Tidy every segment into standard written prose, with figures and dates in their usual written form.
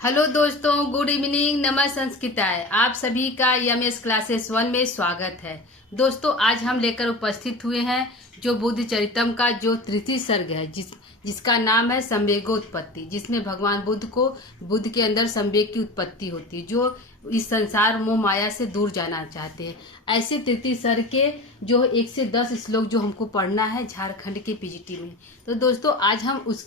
Hello दोस्तों, good evening, नमः संस्कृताय। आप सभी का यमएस क्लासेस 1 में स्वागत है। दोस्तों, आज हम लेकर उपस्थित हुए हैं जो बुद्ध चरितम का जो तृतीय सर्ग है, जिसका नाम है संवेगोत्पत्ति, जिसमें भगवान बुद्ध के अंदर संवेग की उत्पत्ति होती है, जो इस संसार मोह माया से दूर जाना चाहते हैं। ऐसे तृतीय सर्ग के जो 1 से 10 श्लोक जो हमको पढ़ना है झारखंड के पीजीटी में। तो दोस्तों, आज हम उस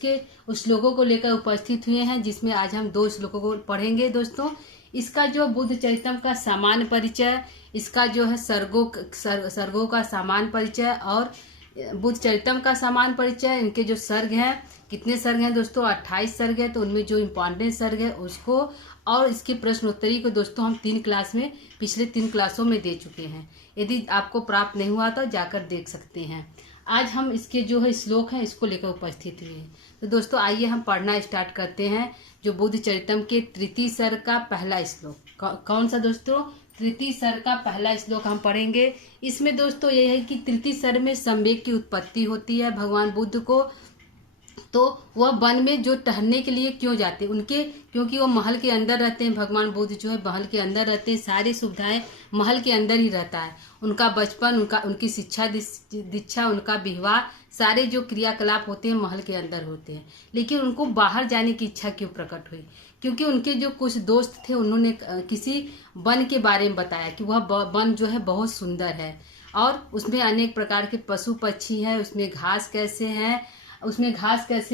श्लोकों को लेकर उपस्थित हुए हैं, जिसमें आज हम 2 श्लोकों को पढ़ेंगे। दोस्तों, इसका जो बुद्ध चरितम का सामान्य परिचय, इसका जो है सर्गों का सामान्य परिचय और बुद्ध चरितम का सामान्य परिचय, इनके जो सर्ग हैं, कितने सर्ग हैं दोस्तों, 28 सर्ग है। तो उनमें जो इम्पोर्टेंट सर्ग है उसको और इसकी प्रश्नोत्तरी को दोस्तों हम पिछले 3 क्लासों में दे चुके हैं। यदि आपको प्राप्त नहीं हुआ तो जाकर देख सकते हैं। आज हम इसके जो है श्लोक हैं इसको लेकर उपस्थित हुए हैं। तो दोस्तों, आइए हम पढ़ना स्टार्ट करते हैं। जो बुद्ध चरितम के तृतीय सर्ग का पहला श्लोक कौन सा दोस्तों, तृतीय सर्ग का पहला श्लोक हम पढ़ेंगे। इसमें दोस्तों यह है कि तृतीय सर्ग में संवेग की उत्पत्ति होती है भगवान बुद्ध को। तो वह वन में जो टहलने के लिए क्यों जाते हैं, क्योंकि वो महल के अंदर रहते हैं। भगवान बुद्ध जो है महल के अंदर रहते हैं, सारी सुविधाएं महल के अंदर ही रहता है। उनका बचपन, उनकी शिक्षा दीक्षा, उनका विवाह, सारे जो क्रियाकलाप होते हैं महल के अंदर होते हैं। लेकिन उनको बाहर जाने की इच्छा क्यों प्रकट हुई? क्योंकि उनके जो कुछ दोस्त थे उन्होंने किसी वन के बारे में बताया कि वह वन जो है बहुत सुंदर है और उसमें अनेक प्रकार के पशु पक्षी हैं, उसमें घास कैसे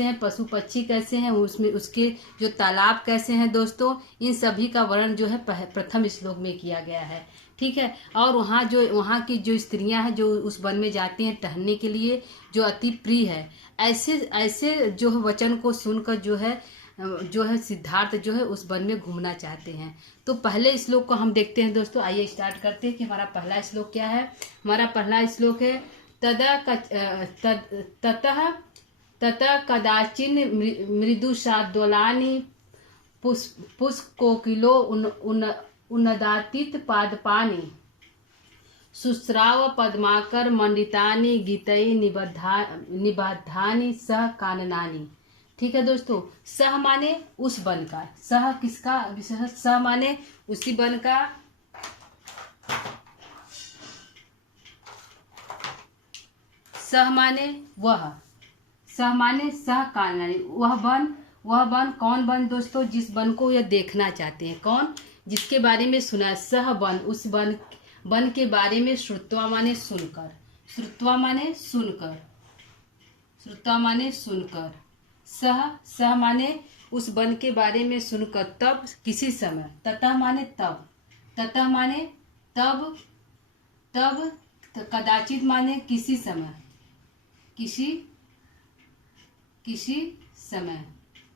हैं, पशु पक्षी कैसे हैं, उसमें उसके जो तालाब कैसे हैं। दोस्तों, इन सभी का वर्णन जो है प्रथम श्लोक में किया गया है। ठीक है। और वहाँ की जो स्त्रियां हैं जो उस वन में जाती हैं टहलने के लिए, जो अति प्रिय है, ऐसे जो है वचन को सुनकर जो है सिद्धार्थ जो है उस वन में घूमना चाहते हैं। तो पहले श्लोक को हम देखते हैं दोस्तों। आइए स्टार्ट करते हैं कि हमारा पहला श्लोक क्या है। हमारा पहला श्लोक है ततः कदाचिन मृदुशाद्वलानि पुष्पकोकिलो उन्नदातीत पादपानि शुश्राव पद्माकर मंडितानि गीतै निबद्धानि सह काननानि। ठीक है दोस्तों, सह माने उस वन का, सह किसका, सह माने उसी वन का, सह माने वह, सह माने सह काननानि, वह वन कौन वन दोस्तों, जिस वन को यह देखना चाहते हैं। कौन? जिसके बारे में सुना, सह वन, उस वन के बारे में श्रुत्वा माने सुनकर, श्रुत्वा माने सुनकर, श्रुत्वा माने सुनकर, सह माने उस वन के बारे में सुनकर, तब किसी समय, ततः माने तब, ततः माने तब, कदाचित माने किसी समय,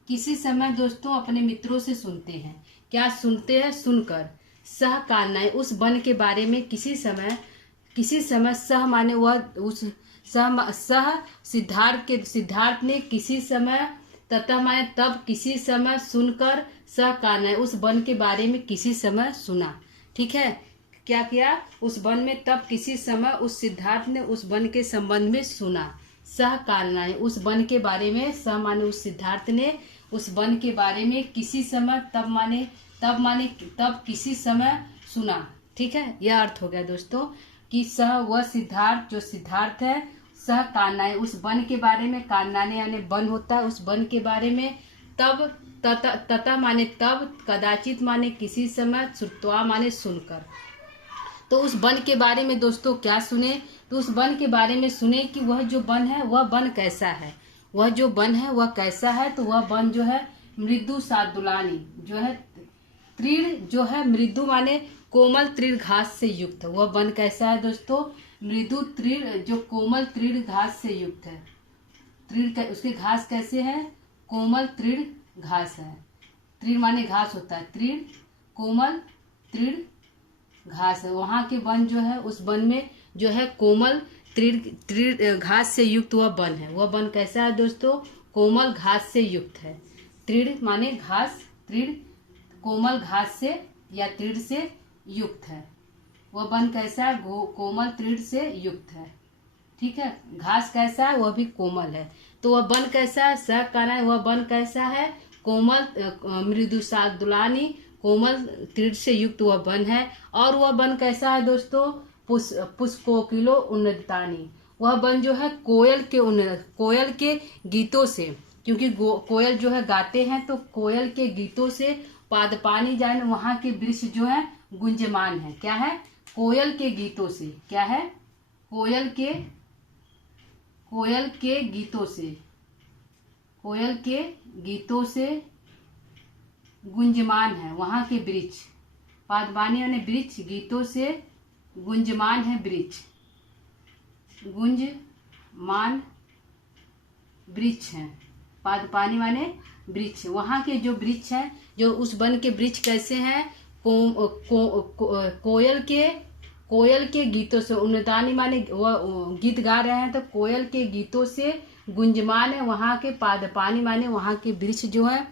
किसी समय दोस्तों अपने मित्रों से सुनते हैं। क्या सुनते हैं? सुनकर। सह कालनाएं, उस वन के बारे में किसी समय, सह माने वह, उस सह सिद्धार्थ ने किसी समय, ततः माने तब, किसी समय, सुनकर, सह कालनाएं, उस वन के बारे में किसी समय सुना। ठीक है। क्या किया? उस वन में तब किसी समय उस सिद्धार्थ ने उस वन के संबंध में सुना। सह कालनाएं, उस वन के बारे में, सह माने उस सिद्धार्थ ने उस वन के बारे में किसी समय, तब माने तब किसी समय सुना। ठीक है। यह अर्थ हो गया दोस्तों कि सह वह सिद्धार्थ, जो सिद्धार्थ है, सह कालनाएं, उस वन के बारे में, कालनाने यानी वन होता है, उस वन के बारे में, तब, ततः माने तब, कदाचित माने किसी समय, श्रुत्वा माने सुनकर। तो उस वन के बारे में दोस्तों क्या सुने? तो उस वन के बारे में सुने कि वह जो वन है वह वन कैसा है, वह जो वन है वह कैसा है। तो वह वन जो है मृदु शाद्वलानि, जो है तृण, जो है मृदु माने कोमल तृण घास से युक्त है। वह वन कैसा है दोस्तों? मृदु तृण, जो कोमल तृण घास से युक्त है। तृण उसके घास कैसे है? कोमल तृण घास है। तृण माने घास होता है, तृण, कोमल तृण घास है। वहाँ के वन जो है, उस वन में जो है कोमल तृण घास से युक्त वह वन है। वह वन कैसा है दोस्तों? कोमल घास से युक्त है। तृण माने घास, तृण कोमल घास से या तृण से युक्त है। वह वन कैसा है? कोमल तृण से युक्त है। ठीक है। घास कैसा है? वह भी कोमल है। तो वह वन कैसा है? सह कहना है वह वन कैसा है? कोमल मृदु सादुलानी कोमल तीर से युक्त वह वन है। और वह वन कैसा है दोस्तों? पुष्कोकिलो उन्नतानी, वह वन जो है कोयल के गीतों से, क्योंकि कोयल जो है गाते हैं, तो कोयल के गीतों से पादपानी जाने वहां के वृक्ष जो है गुंजमान है। क्या है? कोयल के गीतों से। क्या है? कोयल के गीतों से गुंजमान है वहां के वृक्ष। पादपानी यानी वृक्ष, गीतों से गुंजमान है वृक्ष, गुंजमान वृक्ष है। पादपानी माने वृक्ष, वहां के जो वृक्ष हैं, जो उस वन के वृक्ष कैसे हैं? कोयल के गीतों से, उन्नतानी माने वह गीत गा रहे हैं, तो कोयल के गीतों से गुंजमान है वहां के पादपानी माने वहां के वृक्ष जो है।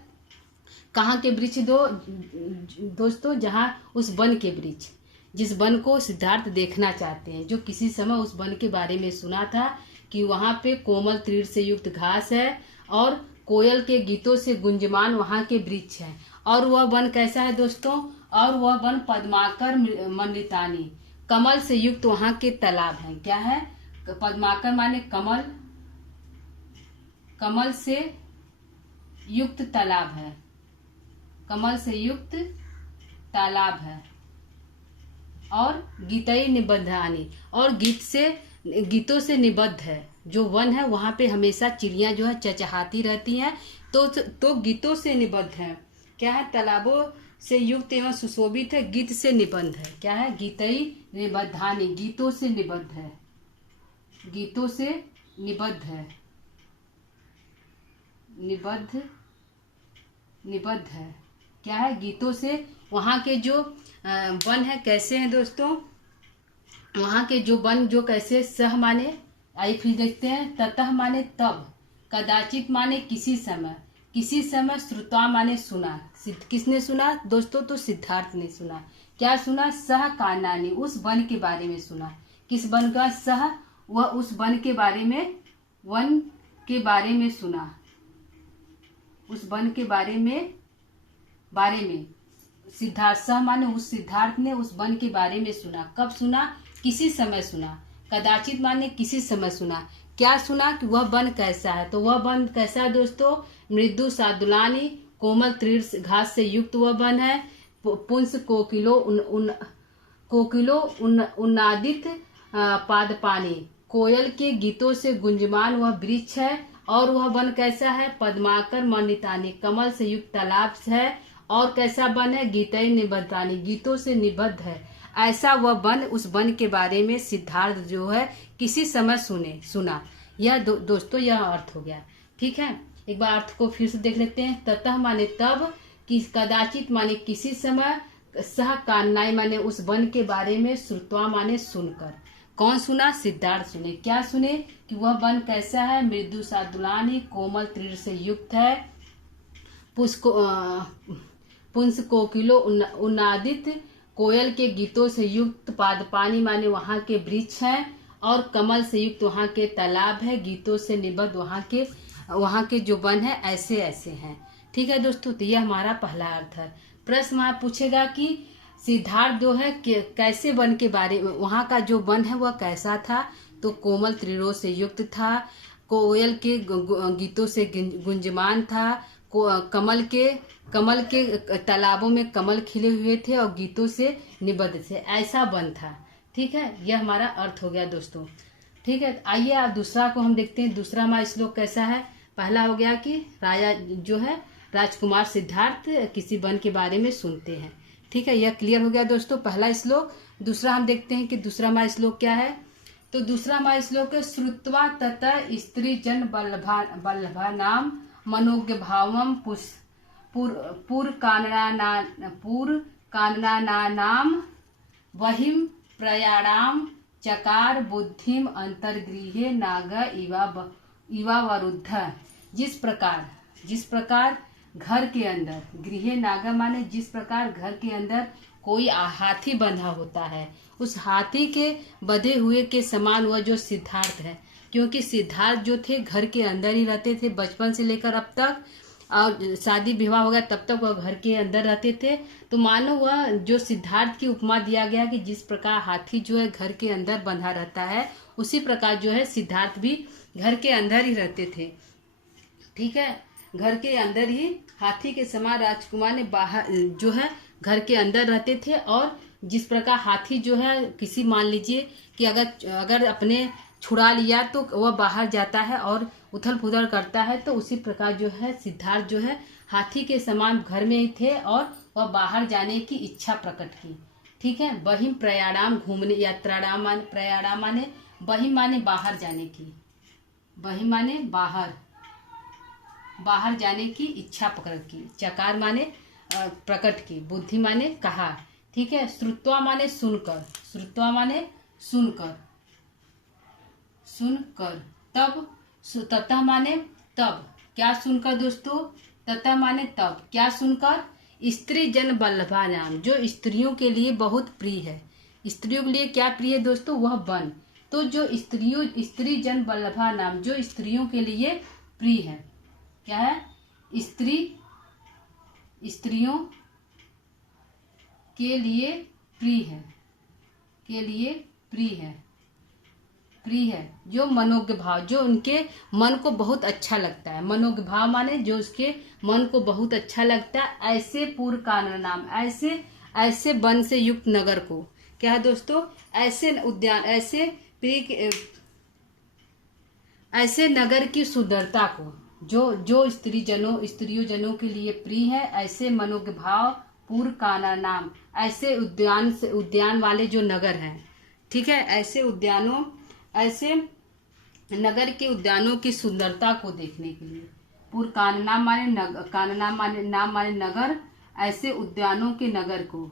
कहाँ के वृक्ष दोस्तों? जहाँ उस वन के वृक्ष, जिस वन को सिद्धार्थ देखना चाहते हैं, जो किसी समय उस वन के बारे में सुना था कि वहां पे कोमल तीर से युक्त घास है और कोयल के गीतों से गुंजमान वहां के वृक्ष है। और वह वन कैसा है दोस्तों? और वह वन पद्माकर मंडितानी, कमल से युक्त वहां के तालाब हैं। क्या है? पद्माकर माने कमल, कमल से युक्त तालाब है, कमल से युक्त तालाब है। और गीतई निबद्धानी, और गीतों से निबद्ध है। जो वन है वहां पे हमेशा चिड़ियां जो है चहचहाती रहती हैं, तो गीतों से निबद्ध है। क्या है? तालाबों से युक्त एवं सुशोभित है, गीत से निबद्ध है। क्या है? गीतई निबद्धानी, गीतों से निबद्ध है, गीतों से निबद्ध है, निबद्ध है। क्या है? गीतों से। वहां के जो वन है कैसे हैं दोस्तों? वहां के जो वन जो कैसे? सह माने, आइए फिर देखते हैं। ततः माने तब, कदाचित माने किसी समय, किसी समय, श्रुता माने सुना। किसने सुना दोस्तों? तो सिद्धार्थ ने सुना। क्या सुना? सह कानानी, उस वन के बारे में सुना। किस वन का? सह, वह उस वन के बारे में सुना। उस वन के बारे में सिद्धार्थ, सह माने उस सिद्धार्थ ने उस वन के बारे में सुना। कब सुना? किसी समय सुना। कदाचित माने किसी समय सुना। क्या सुना? कि वह वन कैसा है। तो वह वन कैसा है दोस्तों? मृदु सादुलानी कोमल तीर घास से युक्त वह वन है। पुंस कोकिलो उन्नादित पादपानी, कोयल के गीतों से गुंजमान वह वृक्ष है। और वह वन कैसा है? पद्माकर मंडितानी, कमल से युक्त तालाब है। और कैसा वन है? गीतई निबद्धानी, गीतों से निबद्ध है। ऐसा वह वन, उस वन के बारे में सिद्धार्थ जो है किसी समय सुना। यह दोस्तों यह अर्थ हो गया। ठीक है, एक बार अर्थ को फिर से देख लेते हैं। ततः माने तब, कदाचित माने किसी समय, सह कान्नाई माने उस वन के बारे में, श्रुत्वा माने सुनकर। कौन सुना? सिद्धार्थ सुने। क्या सुने? कि वह वन कैसा है? मृदु सादुलानी कोमल तीर से युक्त है। पुंस कोकिलो उन्नादित, कोयल के गीतों से युक्त। पादपानी माने वहां के वृक्ष हैं। और कमल से युक्त वहां के तालाब है। गीतों से निबद्ध वहां के जो वन है ऐसे ऐसे हैं। ठीक है दोस्तों, तो यह हमारा पहला अर्थ है। प्रश्न वहां पूछेगा कि सिद्धार्थ जो है कैसे वन के बारे में, वहां का जो वन है वह कैसा था? तो कोमल तीरों से युक्त था, कोयल के गीतों से गुंजमान था, कमल के तालाबों में कमल खिले हुए थे और गीतों से निबद्ध थे। ऐसा वन था। ठीक है, यह हमारा अर्थ हो गया दोस्तों। ठीक है, आइए आप दूसरा को हम देखते हैं। दूसरा हमारा श्लोक कैसा है? पहला हो गया कि राजा जो है राजकुमार सिद्धार्थ किसी वन के बारे में सुनते हैं। ठीक है, यह क्लियर हो गया दोस्तों पहला श्लोक। दूसरा हम देखते हैं कि दूसरा हमारा श्लोक क्या है। तो दूसरा हमारा श्लोक है श्रुत्वा ततः स्त्री जन बल्लभा नाम मनोज्ञ भावम पुर कानना नाम वहिम प्रयाणाम चकार बुद्धिम अंतर्गृहे नाग इवा वरुद्ध। जिस प्रकार घर के अंदर, गृह नागा माने जिस प्रकार घर के अंदर कोई हाथी बंधा होता है, उस हाथी के बंधे हुए के समान वह जो सिद्धार्थ है। क्योंकि सिद्धार्थ जो थे घर के अंदर ही रहते थे बचपन से लेकर अब तक, और शादी विवाह हो गया तब तक वह घर के अंदर रहते थे। तो मानो वह जो सिद्धार्थ की उपमा दिया गया कि जिस प्रकार हाथी जो है घर के अंदर बंधा रहता है, उसी प्रकार जो है सिद्धार्थ भी घर के अंदर ही रहते थे। ठीक है, घर के अंदर ही हाथी के समान राजकुमार ने बाहर जो है घर के अंदर रहते थे। और जिस प्रकार हाथी जो है किसी मान लीजिए कि अगर अपने छुड़ा लिया तो वह बाहर जाता है और उथल पुथल करता है, तो उसी प्रकार जो है सिद्धार्थ जो है हाथी के समान घर में ही थे और वह बाहर जाने की इच्छा प्रकट की। ठीक है, बहिम प्रयाणाम घूमने, यात्राणाम माने प्रयाणाम माने बहिम माने बाहर जाने की, बहिम माने बाहर जाने की इच्छा प्रकट की, चकार माने प्रकट की, बुद्धि माने कहा। ठीक है, श्रुत्वा माने सुनकर, श्रुत्वा माने सुनकर, तब, ततः माने तब, क्या सुनकर दोस्तों, ततः माने तब, क्या सुनकर, स्त्री जन बल्लभा नाम, जो स्त्रियों के लिए बहुत प्रिय है। स्त्रियों के लिए क्या प्रिय है दोस्तों, वह वन। तो जो स्त्री जन बल्लभा नाम, जो स्त्रियों के लिए प्रिय है, क्या है, स्त्रियों के लिए प्रिय है, प्रिय है, जो मनोज्ञ भाव, जो उनके मन को बहुत अच्छा लगता है। मनोज्ञ भाव माने जो उसके मन को बहुत अच्छा लगता है। ऐसे पूर्व कानन नाम, ऐसे वन से युक्त नगर को, क्या है दोस्तों, ऐसे उद्यान, ऐसे नगर की सुंदरता को, जो स्त्रियों जनों के लिए प्रिय है। ऐसे मनोज्ञ भाव पूर्व कानन नाम, ऐसे उद्यान वाले जो नगर हैं। ठीक है, ऐसे नगर के उद्यानों की सुंदरता को देखने के लिए, पूर्व काननाम माने नाम माने नगर, ऐसे उद्यानों के नगर को,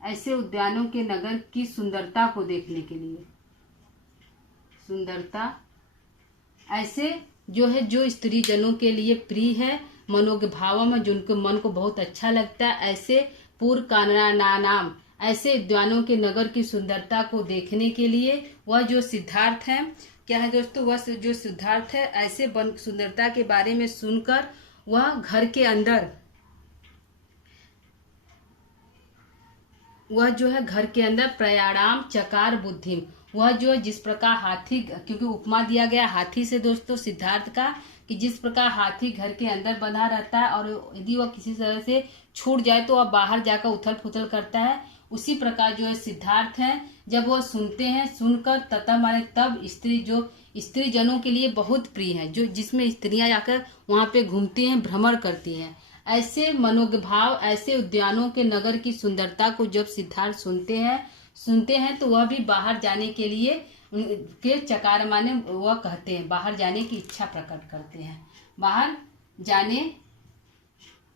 ऐसे उद्यानों के नगर की सुंदरता को देखने के लिए, सुंदरता ऐसे जो है, जो स्त्री जनों के लिए प्रिय है, मनोज्ञ भावों में जिनके मन को बहुत अच्छा लगता है। ऐसे पूर्व कानना नाम, ऐसे उद्यानों के नगर की सुंदरता को देखने के लिए वह जो सिद्धार्थ है, क्या है दोस्तों, वह जो सिद्धार्थ है ऐसे सुंदरता के बारे में सुनकर वह घर के अंदर, प्रयाणाम चकार बुद्धिम, वह जो है जिस प्रकार हाथी, क्योंकि उपमा दिया गया हाथी से दोस्तों सिद्धार्थ का, कि जिस प्रकार हाथी घर के अंदर बंधा रहता है और यदि वह किसी तरह से छूट जाए तो वह बाहर जाकर उथल पुथल करता है, उसी प्रकार जो है सिद्धार्थ है, जब वह सुनते हैं, सुनकर तथा माने तब, स्त्री जनों के लिए बहुत प्रिय है, जो जिसमें स्त्रियां जाकर वहां पे घूमती हैं, भ्रमण करती हैं। ऐसे मनोज्ञ भाव, ऐसे उद्यानों के नगर की सुंदरता को जब सिद्धार्थ सुनते हैं तो वह भी बाहर जाने के लिए उनके चकार माने वह कहते हैं, बाहर जाने की इच्छा प्रकट करते हैं, बाहर जाने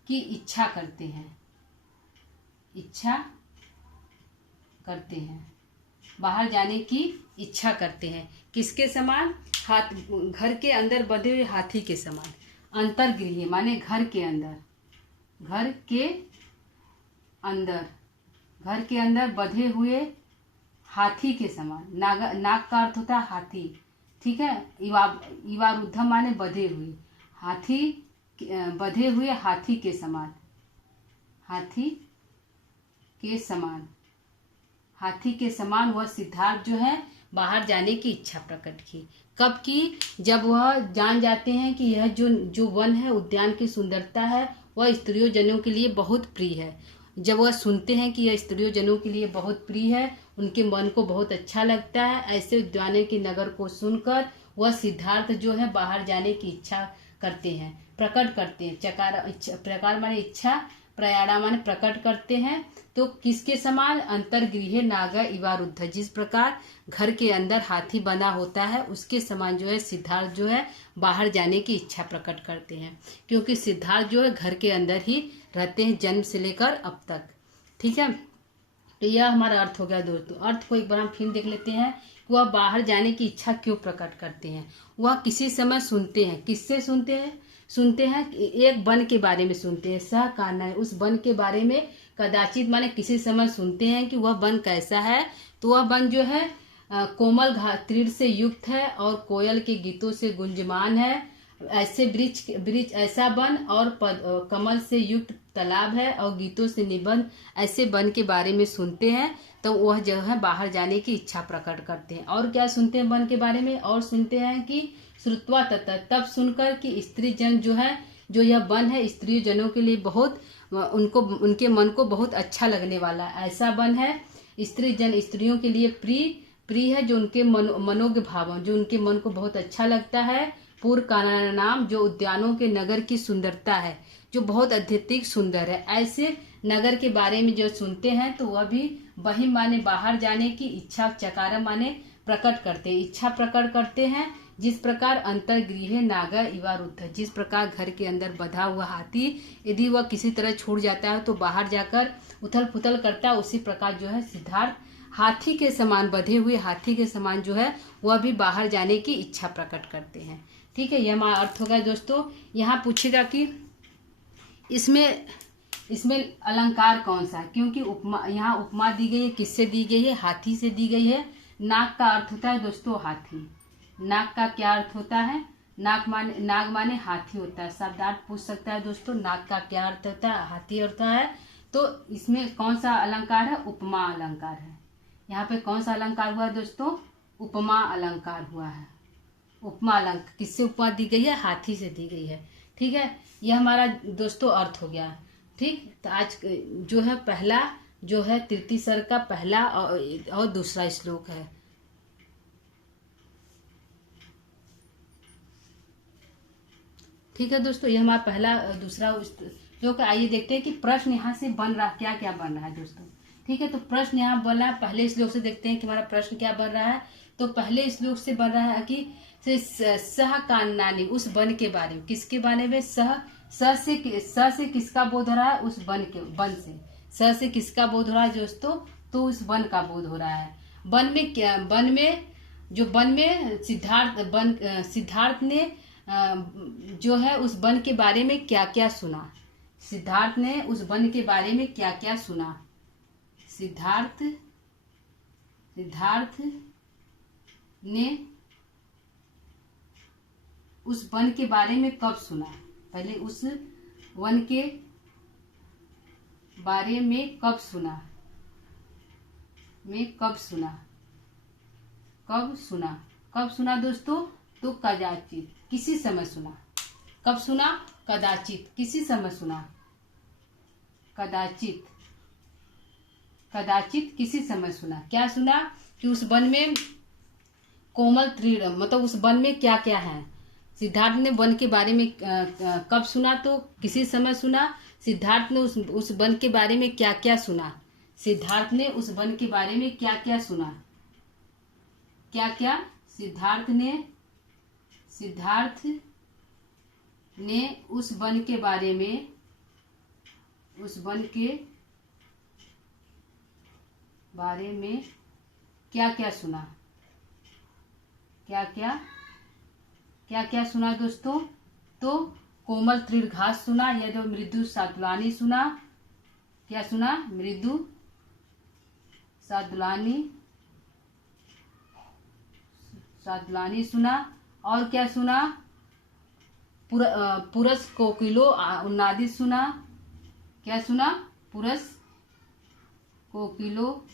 की इच्छा करते हैं, बाहर जाने की इच्छा करते हैं। किसके समान, घर के अंदर बंधे हुए हाथी के समान। अंतर्गृह माने घर के अंदर बंधे हुए हाथी के समान। नाग का अर्थ होता है हाथी। ठीक है, इवारुद्धम माने बंधे हुए, बंधे हुए हाथी के समान वह सिद्धार्थ जो है बाहर जाने की इच्छा प्रकट की। कब की, जब वह जान जाते हैं कि यह जो वन है, उद्यान की सुंदरता है, वह स्त्रियों जनों के लिए बहुत प्रिय है। जब वह सुनते हैं कि यह स्त्रियों जनों के लिए बहुत प्रिय है, उनके मन को बहुत अच्छा लगता है। ऐसे उद्यान की नगर को सुनकर वह सिद्धार्थ जो है बाहर जाने की इच्छा करते हैं, प्रकट करते हैं। प्रकार माने इच्छा, प्रयाणा माने प्रकट करते हैं। तो किसके समान, अंतर्गृह नागा इवारुद्ध, जिस प्रकार घर के अंदर हाथी बना होता है उसके समान जो है सिद्धार्थ जो है बाहर जाने की इच्छा प्रकट करते हैं, क्योंकि सिद्धार्थ जो है घर के अंदर ही रहते हैं जन्म से लेकर अब तक। ठीक है, तो यह हमारा अर्थ हो गया दोस्तों। अर्थ को एक बार हम फिर देख लेते हैं कि वह बाहर जाने की इच्छा क्यों प्रकट करते हैं। वह किसी समय सुनते हैं, किससे सुनते हैं एक वन के बारे में सुनते हैं। सह काना है, उस वन के बारे में कदाचित माने किसी समय सुनते हैं कि वह वन कैसा है। तो वह वन जो है कोमल तृण से युक्त है और कोयल के गीतों से गुंजमान है। ऐसे वृक्ष ऐसा वन और कमल से युक्त तालाब है और गीतों से निबंध ऐसे वन के बारे में सुनते हैं तो वह जो है बाहर जाने की इच्छा प्रकट करते हैं। और क्या सुनते हैं वन के बारे में, और सुनते हैं कि श्रुत्वा तथा, तब सुनकर कि स्त्री जन जो यह वन है स्त्री जनों के लिए बहुत उनके मन को बहुत अच्छा लगने वाला ऐसा वन है। स्त्री जन स्त्रियों के लिए प्रिय है, जो उनके मनोज्ञ भाव, जो उनके मन को बहुत अच्छा लगता है। पूर्व का नाम, जो उद्यानों के नगर की सुंदरता है, जो बहुत अत्यधिक सुंदर है। ऐसे नगर के बारे में जो सुनते हैं तो वह भी बहिम माने बाहर जाने की इच्छा, चकार माने प्रकट करते हैं, इच्छा प्रकट करते हैं। जिस प्रकार अंतर्गृह नागर इवा रुद्ध, जिस प्रकार घर के अंदर बंधा हुआ हाथी यदि वह किसी तरह छूट जाता है तो बाहर जाकर उथल पुथल करता है, उसी प्रकार जो है सिद्धार्थ हाथी के समान, बंधे हुए हाथी के समान जो है वह भी बाहर जाने की इच्छा प्रकट करते हैं। ठीक है, यह हमारा अर्थ होगा दोस्तों। यहाँ पूछेगा कि इसमें अलंकार कौन सा है, क्योंकि यहाँ उपमा दी गई है, किससे दी गई है, हाथी से दी गई है। नाग का अर्थ होता है दोस्तों हाथी। नाग का क्या अर्थ होता है, नाग माने हाथी होता है। शब्दार्थ पूछ सकता है दोस्तों, नाग का क्या अर्थ होता है, हाथी होता है। तो इसमें कौन सा अलंकार है, उपमा अलंकार है। यहाँ पे कौन सा अलंकार हुआ है दोस्तों, उपमा अलंकार हुआ है। उपमा अलंकार किससे उपमा दी गई है, हाथी से दी गई है। ठीक है, यह हमारा दोस्तों अर्थ हो गया। ठीक, तो आज जो है पहला जो है तृतीय सर्ग का पहला और दूसरा श्लोक है। ठीक है दोस्तों, ये हमारा पहला दूसरा श्लोक। आइए देखते हैं कि प्रश्न यहाँ से बन रहा, क्या क्या बन रहा है दोस्तों। ठीक है, तो प्रश्न यहाँ बन रहा है, पहले श्लोक से देखते हैं कि हमारा प्रश्न क्या बन रहा है। तो पहले श्लोक से बन रहा है कि सह कान्नानी, उस वन के बारे में, किसके बारे में, स से किसका बोध हो रहा है, उस वन से, स से किसका बोध हो रहा है दोस्तों, तो उस वन का बोध हो रहा है। वन में सिद्धार्थ ने जो है उस वन के बारे में क्या क्या सुना। सिद्धार्थ ने उस वन के बारे में क्या क्या सुना। सिद्धार्थ ने उस वन के बारे में कब सुना, पहले उस वन के बारे में कब सुना, कब सुना दोस्तों, तो कदाचित, किसी समय सुना। कब सुना, कदाचित, किसी समय सुना। कदाचित किसी समय सुना। क्या सुना कि उस वन में कोमल तृण, मतलब उस वन में क्या क्या है। सिद्धार्थ ने वन के बारे में कब सुना, तो किसी समय सुना। सिद्धार्थ ने उस वन के बारे में क्या क्या सुना। सिद्धार्थ ने उस वन के बारे में क्या क्या सुना, क्या क्या। सिद्धार्थ ने उस वन के बारे में, क्या क्या सुना, क्या क्या सुना दोस्तों। तो कोमल तृण घास सुना, या तो मृदु सादुलानी सुना। क्या सुना, मृदु सादुलानी सुना। और क्या सुना, पुरस कोकिलो उन्नादित सुना। क्या सुना, पुरस कोकिलो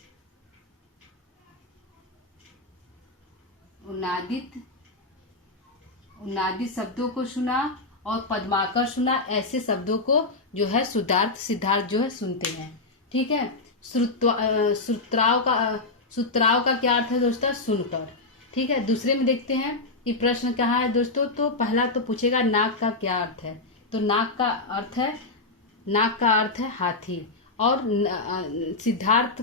उन्नादित शब्दों को सुना। और पद्माकर सुना। ऐसे शब्दों को जो है सिद्धार्थ जो है सुनते हैं। ठीक है, श्रुत्राव का क्या अर्थ है दोस्तों, सुनकर। ठीक है, दूसरे में देखते हैं कि प्रश्न कहाँ है दोस्तों। तो पहला तो पूछेगा नाग का क्या अर्थ है, तो नाग का अर्थ है हाथी। और सिद्धार्थ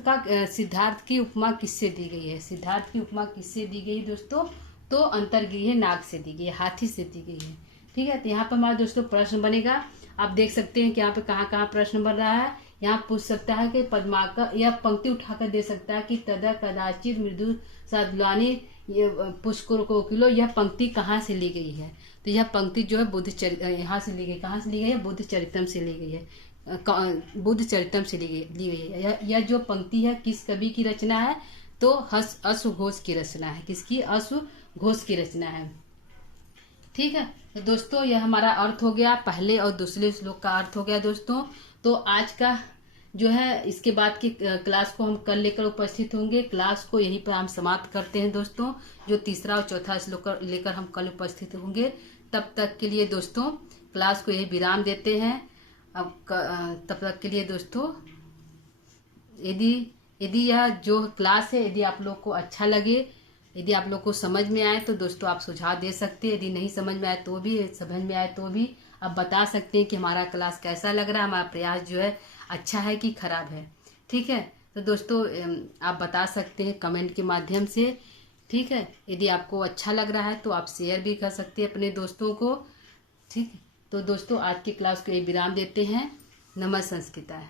की उपमा किससे दी गई है, सिद्धार्थ की उपमा किससे दी गई दोस्तों, तो अंतर्गृह नाग से दी गई है, हाथी से दी गई है। ठीक है, तो यहाँ पर हमारा दोस्तों प्रश्न बनेगा। आप देख सकते हैं कि यहाँ पे कहाँ प्रश्न बन रहा है। यहाँ पूछ सकता है कि पद्माकर, या पंक्ति उठाकर दे सकता है कि तदा कदाचित मृदु सादुलानी पुष्कर कोकिलो, यह पंक्ति कहाँ से ली गई है। तो यह पंक्ति जो है यहाँ से ली गई, कहाँ से ली गई है, बुद्ध चरितम से ली गई है। बुद्ध चरितम से ली गई है। यह जो पंक्ति है किस कवि की रचना है, तो अश्वघोष की रचना है। किसकी? अश्वघोष की रचना है। ठीक है, तो दोस्तों यह हमारा अर्थ हो गया, पहले और दूसरे श्लोक का अर्थ हो गया दोस्तों। तो आज का जो है इसके बाद की क्लास को हम कल लेकर उपस्थित होंगे। क्लास को यहीं पर हम समाप्त करते हैं दोस्तों। जो तीसरा और चौथा श्लोक लेकर हम कल उपस्थित होंगे। तब तक के लिए दोस्तों क्लास को यही विराम देते हैं। अब तब तक के लिए दोस्तों यदि यह जो क्लास है यदि आप लोग को अच्छा लगे, यदि आप लोग को समझ में आए तो दोस्तों आप सुझाव दे सकते हैं। यदि नहीं समझ में आए तो भी, समझ में आए तो भी आप बता सकते हैं कि हमारा क्लास कैसा लग रहा है, हमारा प्रयास जो है अच्छा है कि खराब है। ठीक है, तो दोस्तों आप बता सकते हैं कमेंट के माध्यम से। ठीक है, यदि आपको अच्छा लग रहा है तो आप शेयर भी कर सकते हैं अपने दोस्तों को। ठीक है, तो दोस्तों आज की क्लास को ये विराम देते हैं। नमः संस्कृताय।